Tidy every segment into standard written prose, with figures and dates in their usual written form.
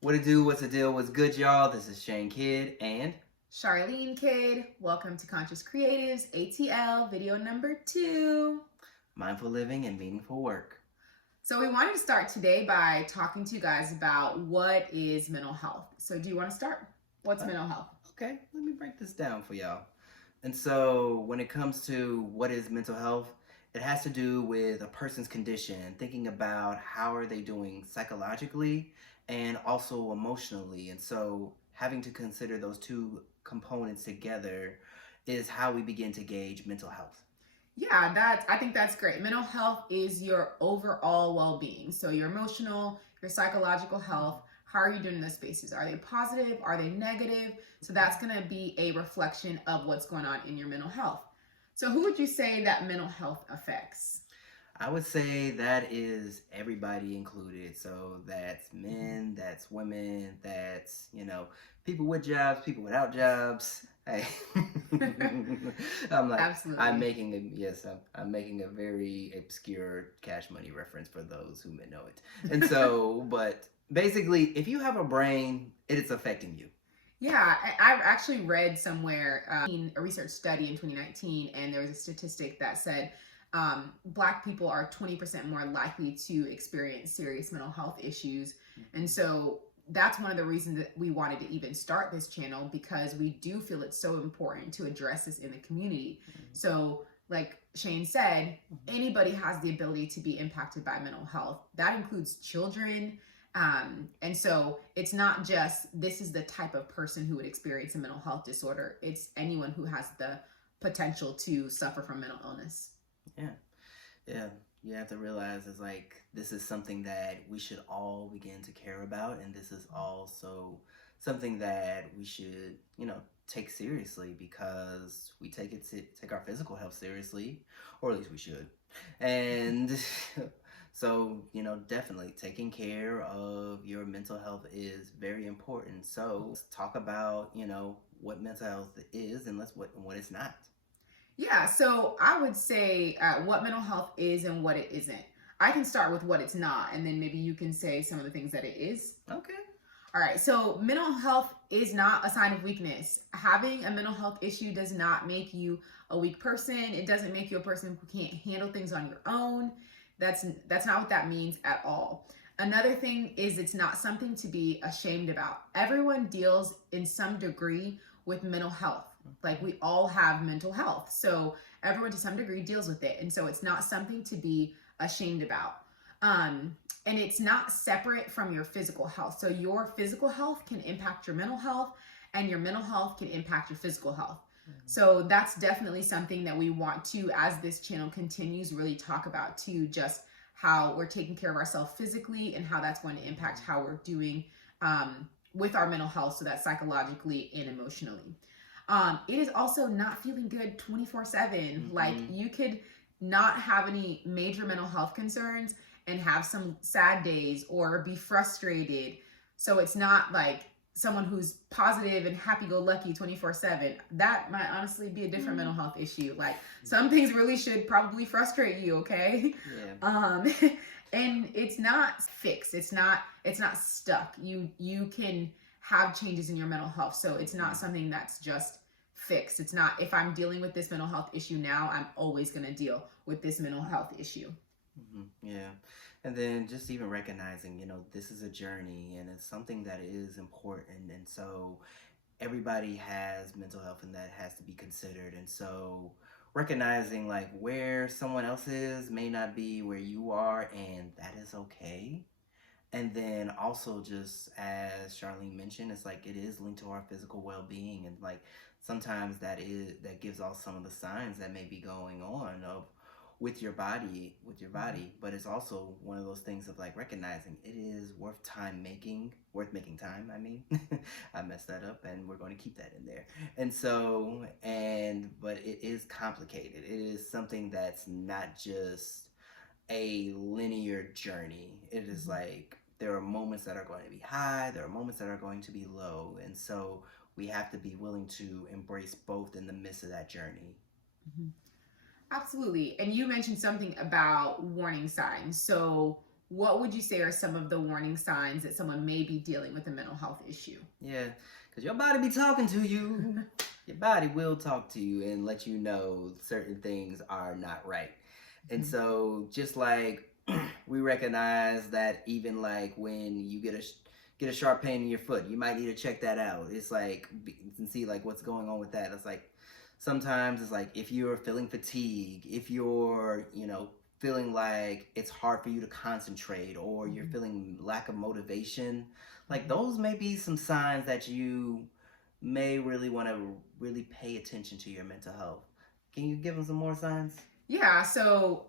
What it do, what's the deal, what's good, y'all? This is Shane Kidd and Charlene Kidd. Welcome to Conscious Creatives ATL, video number 2. Mindful Living and Meaningful Work. So we wanted to start today by talking to you guys about what is mental health. So do you want to start? What's mental health? Okay, let me break this down for y'all. And so when it comes to what is mental health, it has to do with a person's condition, thinking about how are they doing psychologically and also emotionally. And so having to consider those two components together is how we begin to gauge mental health. Yeah, I think that's great. Mental health is your overall well-being. So your emotional, your psychological health. How are you doing in those spaces? Are they positive? Are they negative? So that's going to be a reflection of what's going on in your mental health. So who would you say that mental health affects? I would say that is everybody included. So that's men, that's women, that's, people with jobs, people without jobs. Hey. Absolutely. I'm making a very obscure Cash Money reference for those who may know it. And so, but basically, if you have a brain, it is affecting you. Yeah, I've actually read somewhere a research study in 2019, and there was a statistic that said Black people are 20% more likely to experience serious mental health issues. And so that's one of the reasons that we wanted to even start this channel, because we do feel it's so important to address this in the community. So like Shane said, anybody has the ability to be impacted by mental health. That includes children. And so it's not just this is the type of person who would experience a mental health disorder. It's anyone who has the potential to suffer from mental illness. Yeah. You have to realize it's like this is something that we should all begin to care about, and this is also something that we should, take seriously, because we take our physical health seriously, or at least we should. And so, definitely taking care of your mental health is very important. So let's talk about, what mental health is and what it's not. Yeah, so I would say what mental health is and what it isn't. I can start with what it's not, and then maybe you can say some of the things that it is. Okay. All right, so mental health is not a sign of weakness. Having a mental health issue does not make you a weak person. It doesn't make you a person who can't handle things on your own. That's not what that means at all. Another thing is it's not something to be ashamed about. Everyone deals in some degree with mental health. Like we all have mental health. So everyone to some degree deals with it. And so it's not something to be ashamed about. And it's not separate from your physical health. So your physical health can impact your mental health, and your mental health can impact your physical health. So that's definitely something that we want to, as this channel continues, really talk about too, just how we're taking care of ourselves physically and how that's going to impact how we're doing with our mental health, so that's psychologically and emotionally. It is also not feeling good 24/7. Like you could not have any major mental health concerns and have some sad days or be frustrated. So it's not like someone who's positive and happy-go-lucky 24/7. That might honestly be a different mental health issue. Like some things really should probably frustrate you, okay? Yeah. And it's not fixed. It's not stuck. You can have changes in your mental health. So it's not something that's just fixed. It's not, if I'm dealing with this mental health issue now, I'm always going to deal with this mental health issue. Yeah. And then just even recognizing, this is a journey and it's something that is important. And so everybody has mental health and that has to be considered. And so recognizing like where someone else is may not be where you are, and that is okay. And then also, just as Charlene mentioned, it's like it is linked to our physical well-being, and like sometimes that gives off some of the signs that may be going on of with your body, but it's also one of those things of like recognizing it is worth making time. I mean, I messed that up, and we're going to keep that in there. And so, but it is complicated. It is something that's not just a linear journey. It is like there are moments that are going to be high, there are moments that are going to be low, and so we have to be willing to embrace both in the midst of that journey. Absolutely. And you mentioned something about warning signs. So what would you say are some of the warning signs that someone may be dealing with a mental health issue? Yeah, because your body be talking to you. Your body will talk to you and let you know certain things are not right. And so, just like we recognize that, even like when you get a sharp pain in your foot, you might need to check that out. It's like and see like what's going on with that. It's like sometimes it's like if you're feeling fatigue, if you're feeling like it's hard for you to concentrate, or you're feeling lack of motivation, like those may be some signs that you may really want to really pay attention to your mental health. Can you give them some more signs? Yeah, so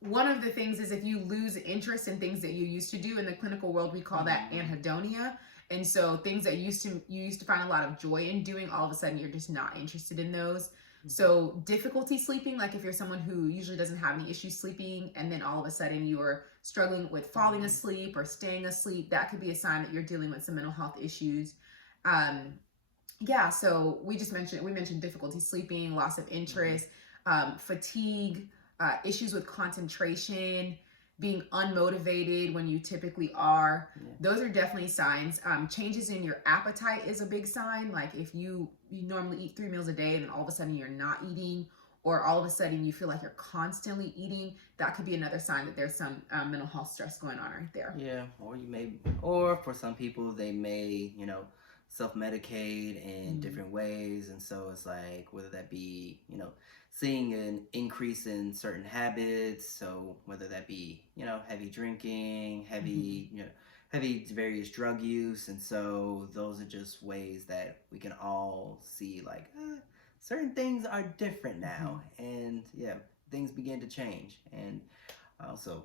one of the things is if you lose interest in things that you used to do. In the clinical world, we call that anhedonia. And so things that you used to find a lot of joy in doing, all of a sudden you're just not interested in those. So difficulty sleeping, like if you're someone who usually doesn't have any issues sleeping, and then all of a sudden you're struggling with falling asleep or staying asleep, that could be a sign that you're dealing with some mental health issues. Yeah, so we mentioned difficulty sleeping, loss of interest, fatigue, issues with concentration, being unmotivated when you typically are. Yeah. Those are definitely signs. Changes in your appetite is a big sign. Like if you normally eat 3 meals a day and then all of a sudden you're not eating, or all of a sudden you feel like you're constantly eating, that could be another sign that there's some mental health stress going on right there. Yeah, or for some people, they may, self-medicate in different ways. And so it's like, whether that be, seeing an increase in certain habits. So whether that be, heavy drinking, heavy various drug use. And so those are just ways that we can all see like, certain things are different now. And yeah, things begin to change. And also,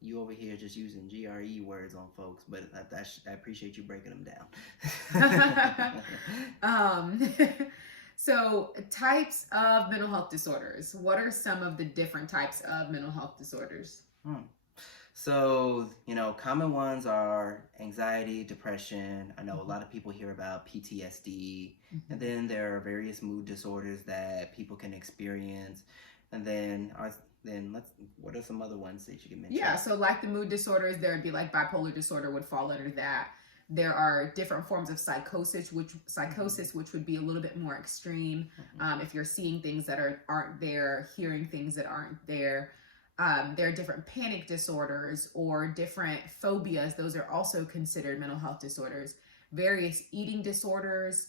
you over here just using GRE words on folks, but I appreciate you breaking them down. So types of mental health disorders. What are some of the different types of mental health disorders? So, common ones are anxiety, depression. I know a lot of people hear about PTSD, and then there are various mood disorders that people can experience. And then what are some other ones that you can mention? Yeah, so like the mood disorders, there would be like bipolar disorder would fall under that. There are different forms of psychosis, which would be a little bit more extreme. If you're seeing things that aren't there, hearing things that aren't there. There are different panic disorders or different phobias. Those are also considered mental health disorders. Various eating disorders.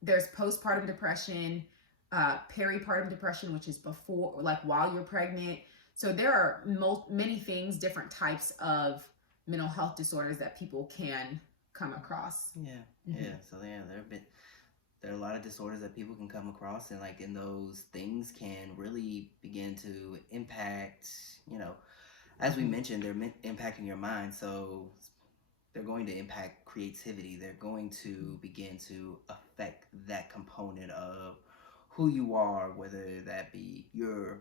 There's postpartum depression, peripartum depression, which is before, like while you're pregnant. So there are many things, different types of mental health disorders that people can come across. Yeah. So there are a lot of disorders that people can come across, and those things can really begin to impact, as we mentioned, they're impacting your mind. So they're going to impact creativity. They're going to begin to affect that component of who you are, whether that be your,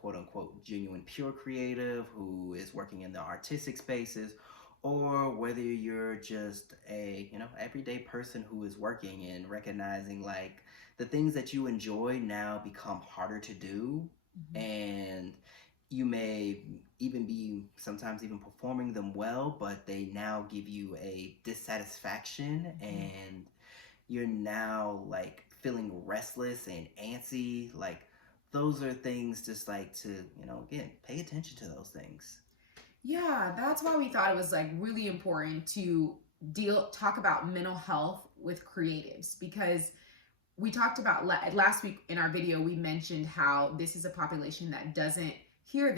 quote unquote genuine pure creative who is working in the artistic spaces, or whether you're just a everyday person who is working and recognizing like the things that you enjoy now become harder to do. And you may even be sometimes even performing them well, but they now give you a dissatisfaction, and you're now like feeling restless and antsy. Like those are things just like to, again, pay attention to those things. Yeah, that's why we thought it was like really important to talk about mental health with creatives, because we talked about last week in our video, we mentioned how this is a population that doesn't hear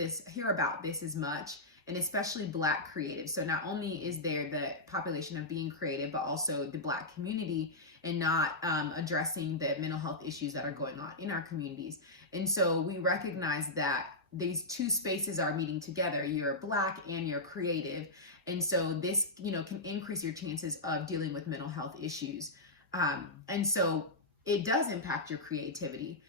about this as much, and especially Black creatives. So not only is there the population of being creative, but also the Black community, and not addressing the mental health issues that are going on in our communities. And so we recognize that these two spaces are meeting together. You're Black and you're creative. And so this, can increase your chances of dealing with mental health issues. And so it does impact your creativity.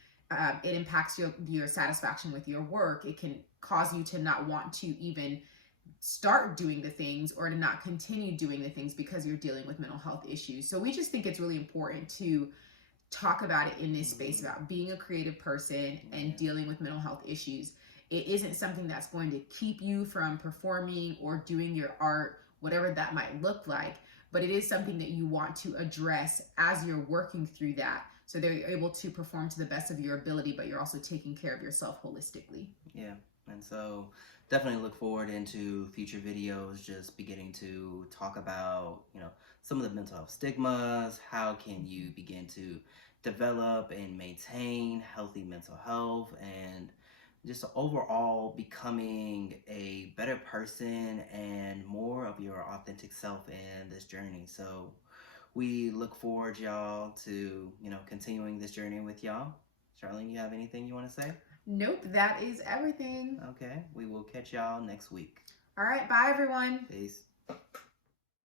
It impacts your satisfaction with your work. It can cause you to not want to even start doing the things, or to not continue doing the things because you're dealing with mental health issues. So we just think it's really important to talk about it in this space about being a creative person and dealing with mental health issues. It isn't something that's going to keep you from performing or doing your art, whatever that might look like, but it is something that you want to address as you're working through that, so that you're able to perform to the best of your ability, but you're also taking care of yourself holistically. Yeah. And so definitely look forward into future videos, just beginning to talk about, some of the mental health stigmas. How can you begin to develop and maintain healthy mental health, and just overall becoming a better person and more of your authentic self in this journey. So we look forward, y'all, to, continuing this journey with y'all. Charlene, you have anything you want to say? Nope, that is everything. Okay, we will catch y'all next week. All right, bye everyone. Peace.